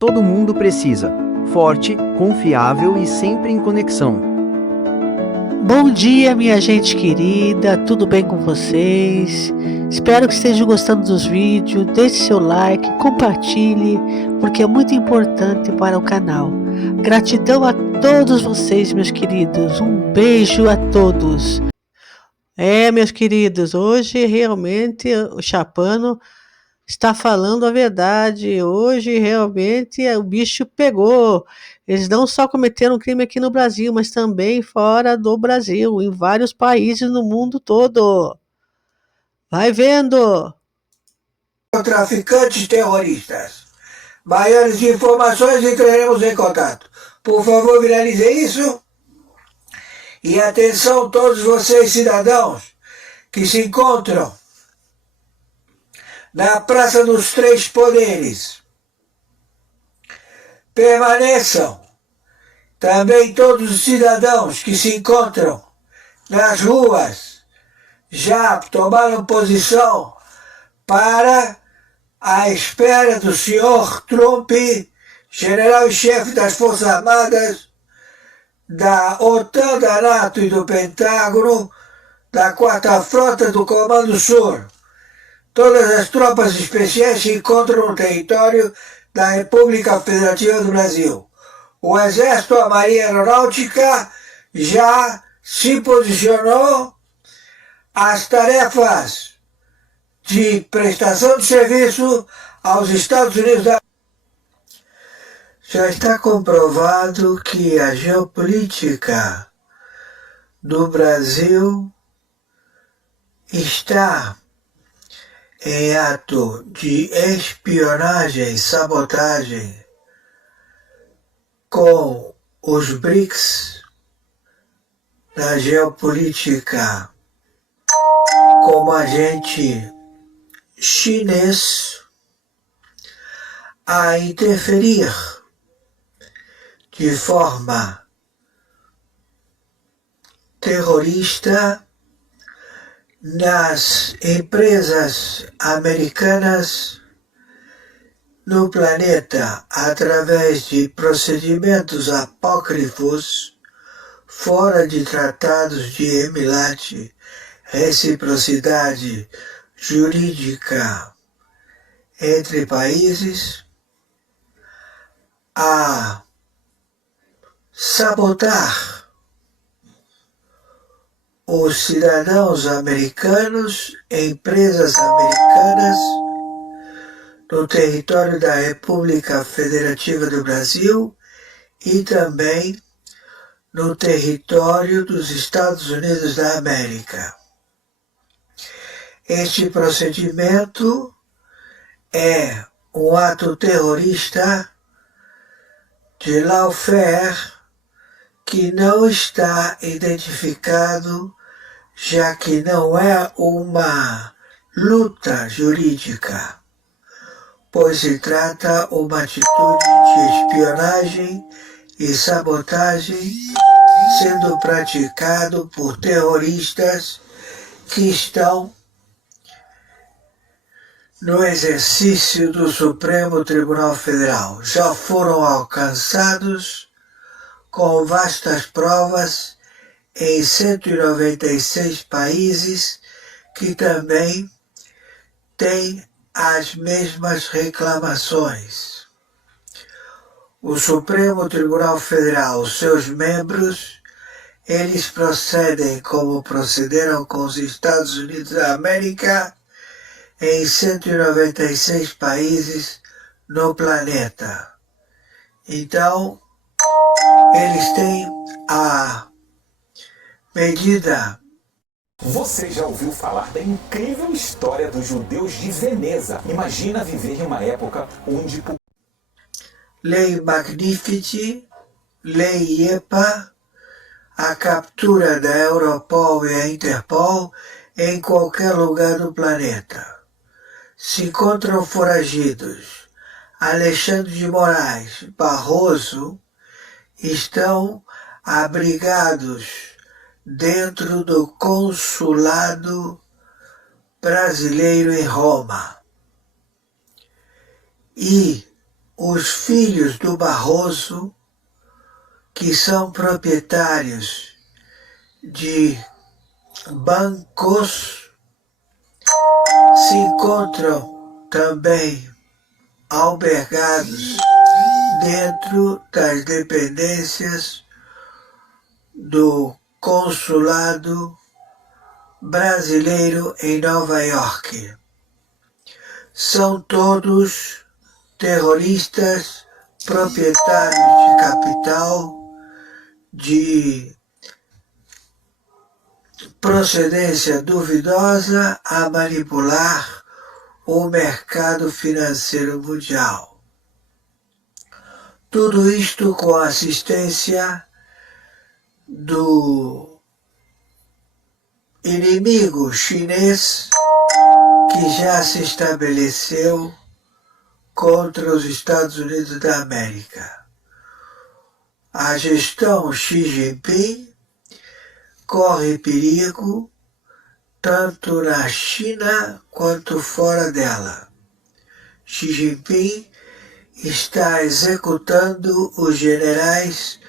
todo mundo precisa. Forte, confiável e sempre em conexão. Bom dia, minha gente querida, tudo bem com vocês? Espero que estejam gostando dos vídeos, deixe seu like, compartilhe, porque é muito importante para o canal. Gratidão a todos vocês, meus queridos, um beijo a todos. Meus queridos, hoje realmente o Chapano está falando a verdade. Hoje realmente o bicho pegou. Eles não só cometeram crime aqui no Brasil, mas também fora do Brasil, em vários países no mundo todo. Vai vendo! Traficantes terroristas. Maiores informações entraremos em contato. Por favor, viralize isso. E atenção todos vocês, cidadãos, que se encontram na Praça dos Três Poderes. Permaneçam. Também todos os cidadãos que se encontram nas ruas já tomaram posição para a espera do senhor Trump, general em chefe das Forças Armadas, da OTAN, da NATO e do Pentágono, da 4ª Frota do Comando Sul. Todas as tropas especiais se encontram no território da República Federativa do Brasil. O Exército, a Marinha Aeronáutica já se posicionou. As tarefas de prestação de serviço aos Estados Unidos da... Já está comprovado que a geopolítica do Brasil está em ato de espionagem e sabotagem com os BRICS na geopolítica como agente chinês a interferir de forma terrorista nas empresas americanas no planeta através de procedimentos apócrifos fora de tratados de emilate, reciprocidade jurídica entre países, a sabotar os cidadãos americanos, empresas americanas, no território da República Federativa do Brasil e também no território dos Estados Unidos da América. Este procedimento é um ato terrorista de lawfare que não está identificado, já que não é uma luta jurídica, pois se trata de uma atitude de espionagem e sabotagem sendo praticado por terroristas que estão no exercício do Supremo Tribunal Federal. Já foram alcançados com vastas provas em 196 países que também têm as mesmas reclamações. O Supremo Tribunal Federal, seus membros, eles procedem como procederam com os Estados Unidos da América em 196 países no planeta. Então, eles têm a medida. Você já ouviu falar da incrível história dos judeus de Veneza? Imagina viver em uma época onde... Lei Magnifici, Lei IEPA, a captura da Europol e a Interpol em qualquer lugar do planeta. Se encontram foragidos Alexandre de Moraes, Barroso, estão abrigados dentro do consulado brasileiro em Roma. E os filhos do Barroso, que são proprietários de bancos, se encontram também albergados dentro das dependências do consulado brasileiro em Nova York. São todos terroristas, proprietários de capital, de procedência duvidosa a manipular o mercado financeiro mundial. Tudo isto com a assistência do inimigo chinês que já se estabeleceu contra os Estados Unidos da América. A gestão Xi Jinping corre perigo tanto na China quanto fora dela. Xi Jinping está executando os generais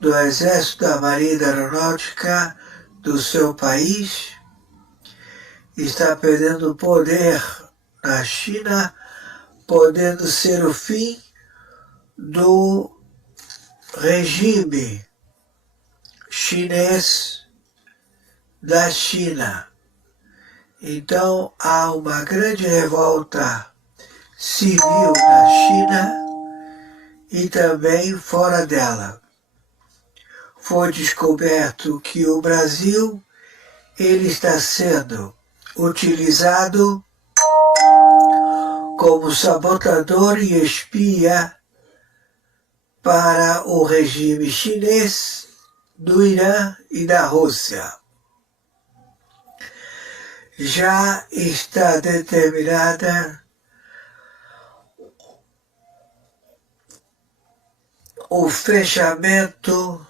do Exército, da Marinha e da Aeronáutica do seu país, está perdendo poder na China, podendo ser o fim do regime chinês da China. Então há uma grande revolta civil na China e também fora dela. Foi descoberto que o Brasil ele está sendo utilizado como sabotador e espia para o regime chinês, do Irã e da Rússia. Já está determinada o fechamento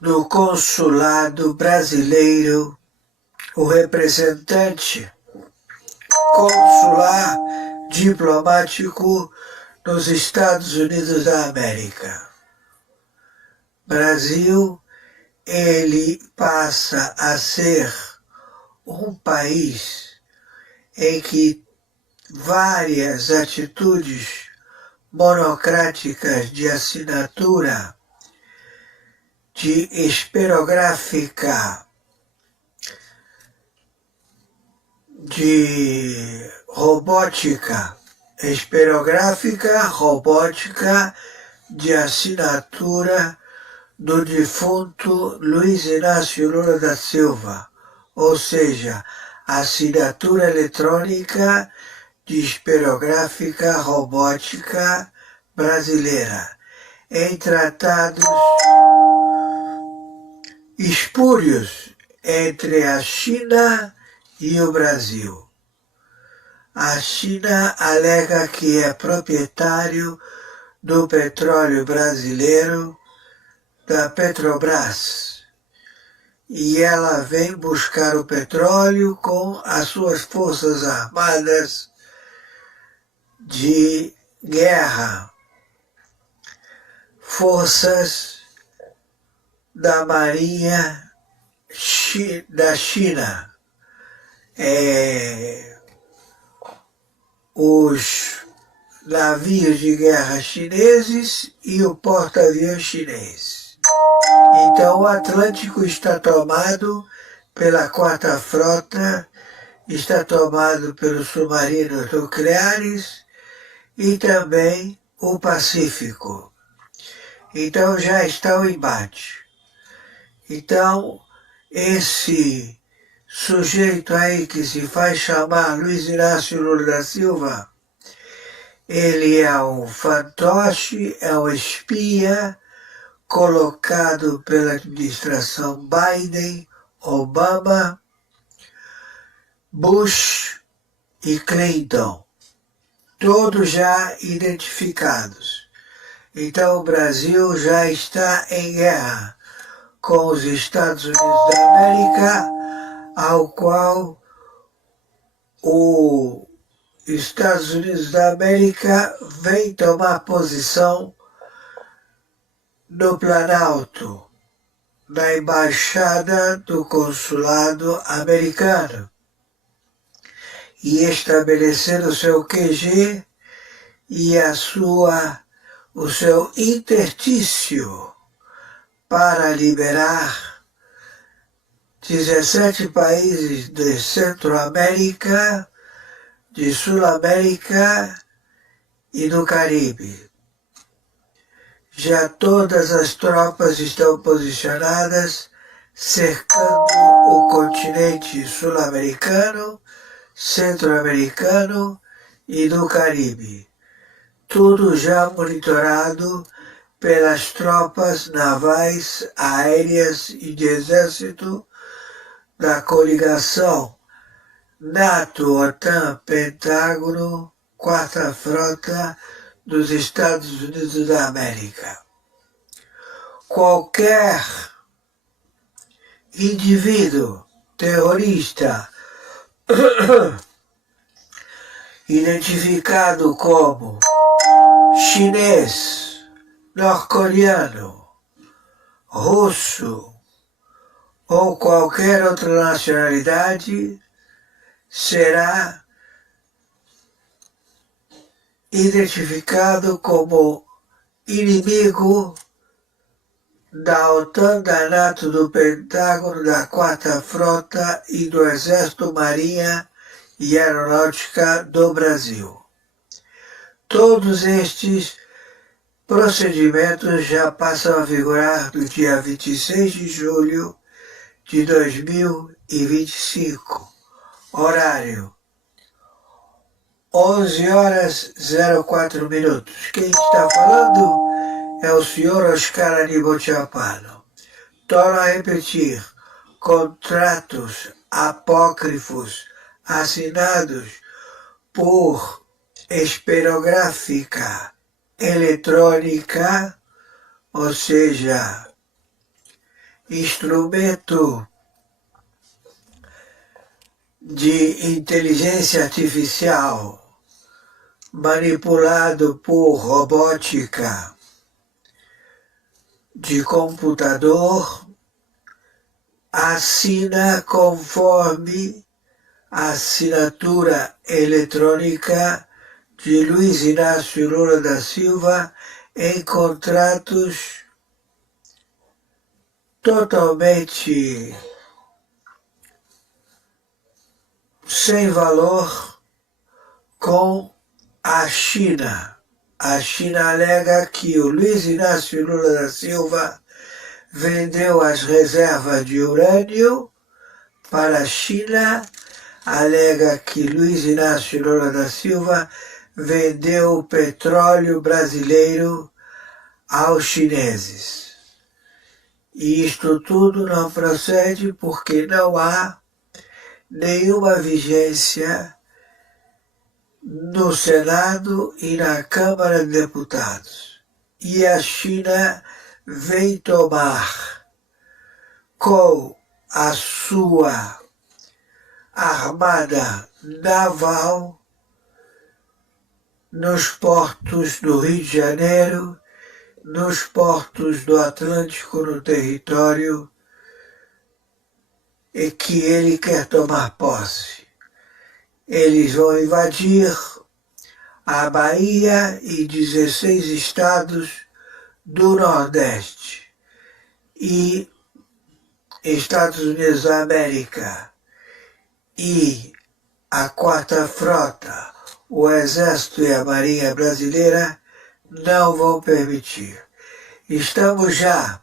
do consulado brasileiro, o representante consular diplomático nos Estados Unidos da América. Brasil, ele passa a ser um país em que várias atitudes monocráticas de assinatura, de esperográfica, de robótica, esperográfica, robótica, de assinatura do defunto Luiz Inácio Lula da Silva, ou seja, assinatura eletrônica de esperográfica robótica brasileira, em tratados espúrios entre a China e o Brasil. A China alega que é proprietário do petróleo brasileiro da Petrobras e ela vem buscar o petróleo com as suas forças armadas de guerra, forças da Marinha da China, os navios de guerra chineses e o porta-aviões chinês. Então o Atlântico está tomado pela Quarta Frota, está tomado pelos submarinos nucleares e também o Pacífico. Então já está o embate. Então esse sujeito aí que se faz chamar Luiz Inácio Lula da Silva, ele é um fantoche, é um espia colocado pela administração Biden, Obama, Bush e Clinton, todos já identificados. Então o Brasil já está em guerra com os Estados Unidos da América, ao qual o Estados Unidos da América vem tomar posição no Planalto, na embaixada do consulado americano, e estabelecer o seu QG e o seu interstício para liberar 17 países de Centro-América, de Sul-América e do Caribe. Já todas as tropas estão posicionadas cercando o continente sul-americano, centro-americano e do Caribe. Tudo já monitorado pelas tropas navais, aéreas e de exército da coligação NATO, OTAN, Pentágono, Quarta Frota dos Estados Unidos da América. Qualquer indivíduo terrorista identificado como chinês, norte-coreano, russo ou qualquer outra nacionalidade será identificado como inimigo da OTAN, da NATO, do Pentágono, da Quarta Frota e do Exército, Marinha e Aeronáutica do Brasil. Todos estes procedimentos já passam a vigorar no dia 26 de julho de 2025, horário 11h04. Quem está falando é o senhor Oscar Aníbal Chapano. Torno a repetir, contratos apócrifos assinados por esperográfica eletrônica, ou seja, instrumento de inteligência artificial manipulado por robótica de computador, assina conforme a assinatura eletrônica de Luiz Inácio Lula da Silva em contratos totalmente sem valor com a China. A China alega que o Luiz Inácio Lula da Silva vendeu as reservas de urânio para a China, alega que Luiz Inácio Lula da Silva vendeu o petróleo brasileiro aos chineses. E isto tudo não procede porque não há nenhuma vigência no Senado e na Câmara de Deputados. E a China vem tomar com a sua armada naval nos portos do Rio de Janeiro, nos portos do Atlântico, no território e que ele quer tomar posse. Eles vão invadir a Bahia e 16 estados do Nordeste e Estados Unidos da América e a Quarta Frota, o Exército e a Marinha Brasileira não vão permitir. Estamos já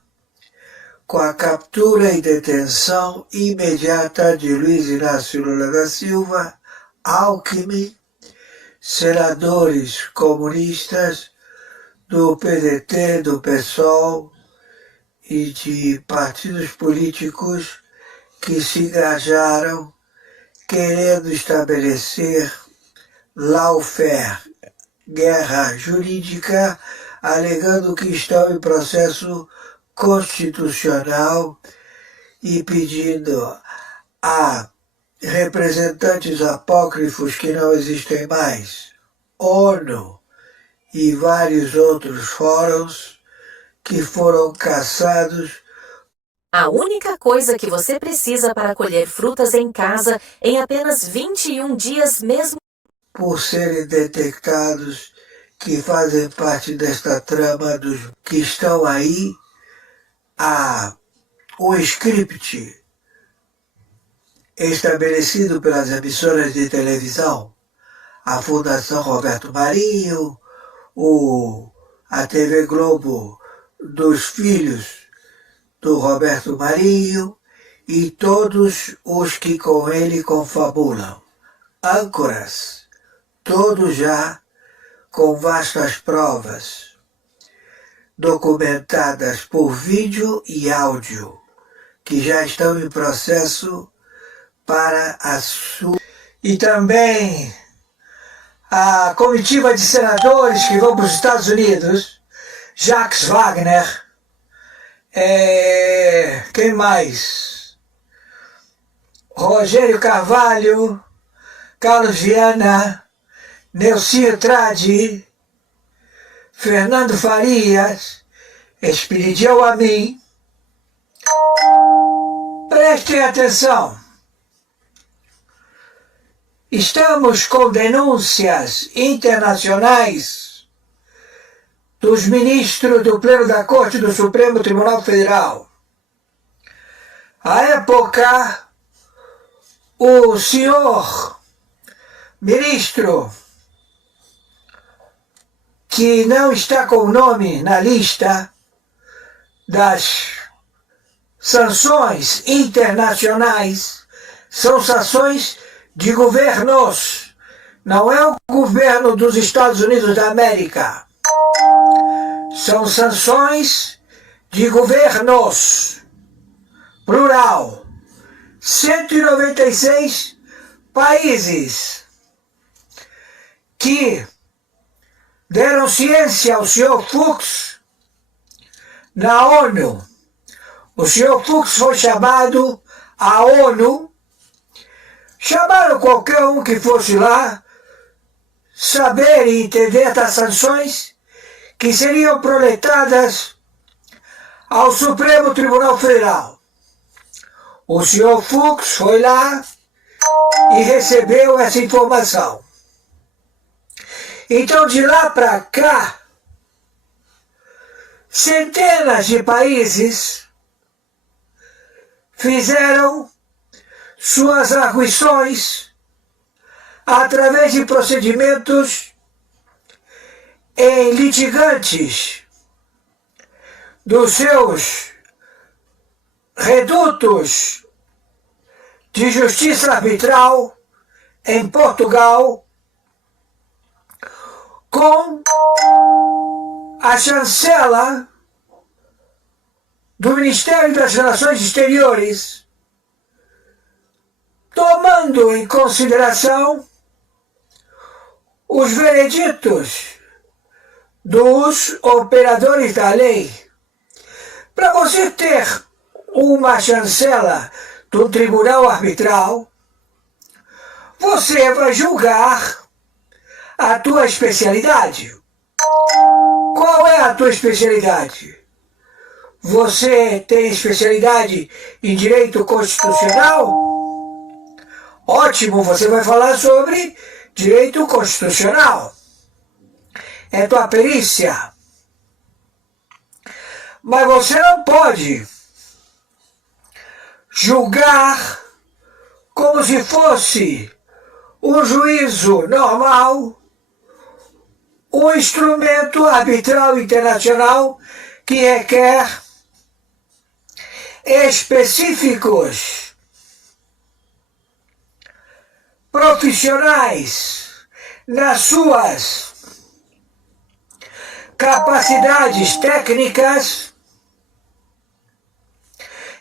com a captura e detenção imediata de Luiz Inácio Lula da Silva, Alckmin, senadores comunistas do PDT, do PSOL e de partidos políticos que se engajaram querendo estabelecer lawfare, guerra jurídica, alegando que estão em processo constitucional e pedindo a representantes apócrifos que não existem mais, ONU e vários outros fóruns que foram caçados. A única coisa que você precisa para colher frutas em casa em apenas 21 dias mesmo. Por serem detectados que fazem parte desta trama dos que estão aí, o script estabelecido pelas emissoras de televisão, a Fundação Roberto Marinho, a TV Globo dos filhos do Roberto Marinho e todos os que com ele confabulam, âncoras, todos já com vastas provas, documentadas por vídeo e áudio, que já estão em processo para a sua... E também a comitiva de senadores que vão para os Estados Unidos, Jacques Wagner, quem mais? Rogério Carvalho, Carlos Viana, Neucir Tradi, Fernando Farias, Espiridião Amin. Prestem atenção. Estamos com denúncias internacionais dos ministros do Pleno da Corte do Supremo Tribunal Federal. À época, o senhor ministro, que não está com o nome na lista das sanções internacionais, são sanções de governos, não é o governo dos Estados Unidos da América. São sanções de governos, plural, 196 países que deram ciência ao senhor Fuchs na ONU. O senhor Fuchs foi chamado à ONU, chamaram qualquer um que fosse lá saber e entender das sanções que seriam proletadas ao Supremo Tribunal Federal. O senhor Fuchs foi lá e recebeu essa informação. Então, de lá para cá, centenas de países fizeram suas arguições através de procedimentos em litigantes dos seus redutos de justiça arbitral em Portugal, com a chancela do Ministério das Relações Exteriores, tomando em consideração os vereditos dos operadores da lei. Para você ter uma chancela do tribunal arbitral, você vai julgar a tua especialidade. Qual é a tua especialidade? Você tem especialidade em direito constitucional? Ótimo, você vai falar sobre direito constitucional. É tua perícia. Mas você não pode julgar como se fosse um juízo normal, um instrumento arbitral internacional que requer específicos profissionais nas suas capacidades técnicas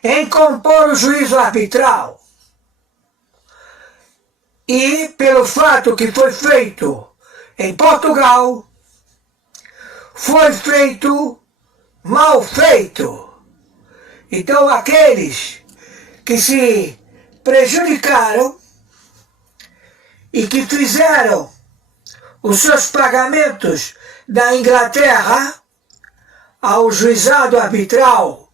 em compor o juízo arbitral. E pelo fato que foi feito em Portugal, foi feito mal feito. Então aqueles que se prejudicaram e que fizeram os seus pagamentos da Inglaterra ao juizado arbitral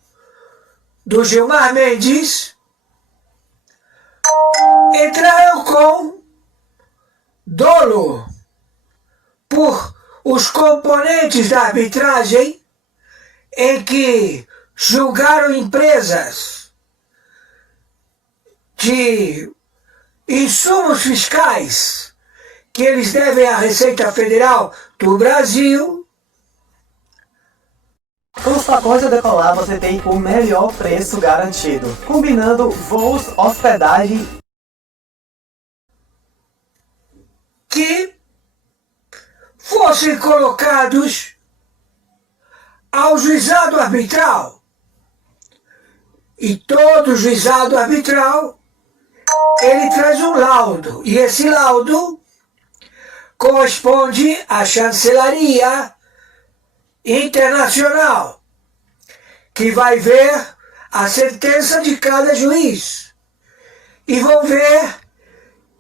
do Gilmar Mendes, entraram com dolo por os componentes da arbitragem em que julgaram empresas de insumos fiscais que eles devem à Receita Federal do Brasil. Com os pacotes Decolar você tem o melhor preço garantido, combinando voos, hospedagem, que fossem colocados ao juizado arbitral. E todo juizado arbitral, ele traz um laudo, e esse laudo corresponde à chancelaria internacional, que vai ver a sentença de cada juiz e vão ver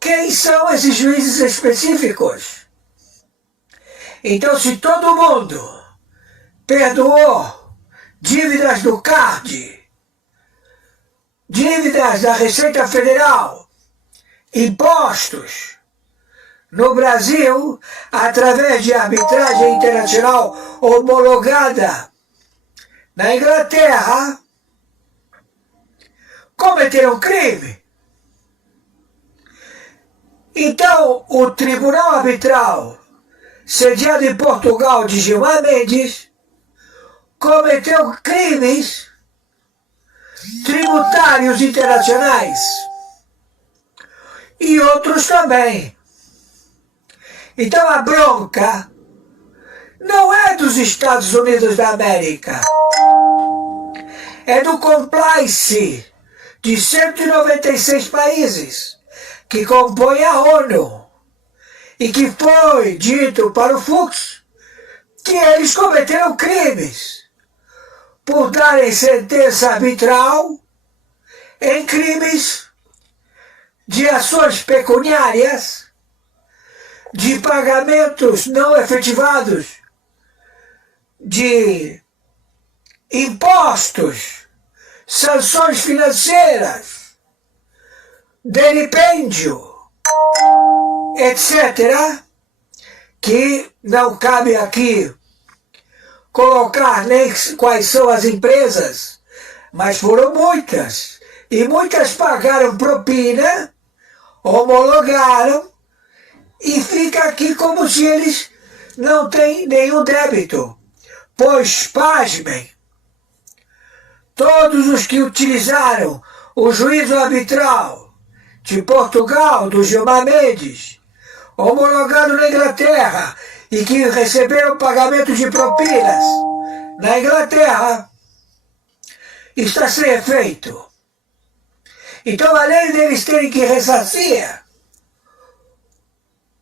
quem são esses juízes específicos. Então, se todo mundo perdoou dívidas do CARD, dívidas da Receita Federal, impostos, no Brasil, através de arbitragem internacional homologada na Inglaterra, cometeram crime. Então, o Tribunal Arbitral, sediado em Portugal de Gilmar Mendes, cometeu crimes tributários internacionais e outros também. Então a bronca não é dos Estados Unidos da América, é do compliance de 196 países que compõem a ONU e que foi dito para o Fux que eles cometeram crimes por darem sentença arbitral em crimes de ações pecuniárias, de pagamentos não efetivados, de impostos, sanções financeiras, delipêndio, etc., que não cabe aqui colocar nem quais são as empresas, mas foram muitas. E muitas pagaram propina, homologaram, e fica aqui como se eles não têm nenhum débito. Pois, pasmem, todos os que utilizaram o juízo arbitral de Portugal, do Gilmar Mendes, homologado na Inglaterra, e que receberam pagamento de propinas na Inglaterra, está sem efeito. Então, além deles terem que ressarcir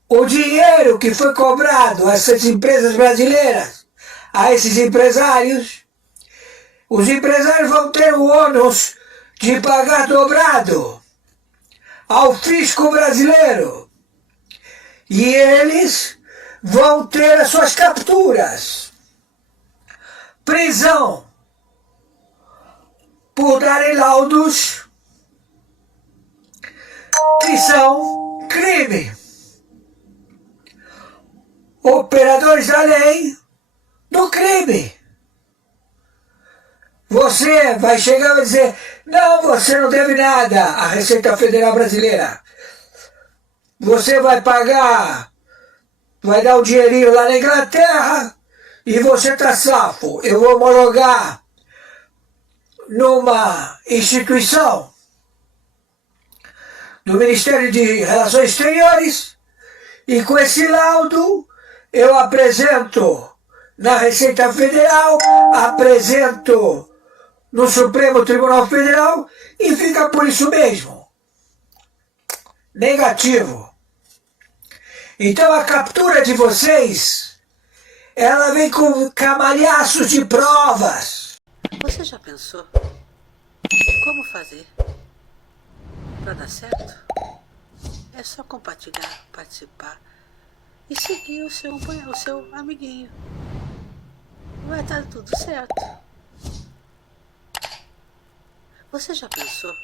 o dinheiro que foi cobrado a essas empresas brasileiras, a esses empresários, os empresários vão ter o ônus de pagar dobrado ao fisco brasileiro. E eles vão ter as suas capturas, prisão, por darem laudos que são crime. Operadores da lei do crime. Você vai chegar e vai dizer, não, você não deve nada à Receita Federal Brasileira. Você vai pagar, vai dar um dinheirinho lá na Inglaterra e você está safo. Eu vou homologar numa instituição do Ministério de Relações Exteriores e com esse laudo eu apresento na Receita Federal, apresento no Supremo Tribunal Federal e fica por isso mesmo. Negativo. Então a captura de vocês, ela vem com camalhaços de provas. Você já pensou como fazer para dar certo? É só compartilhar, participar e seguir o seu amiguinho. Vai estar tudo certo. Você já pensou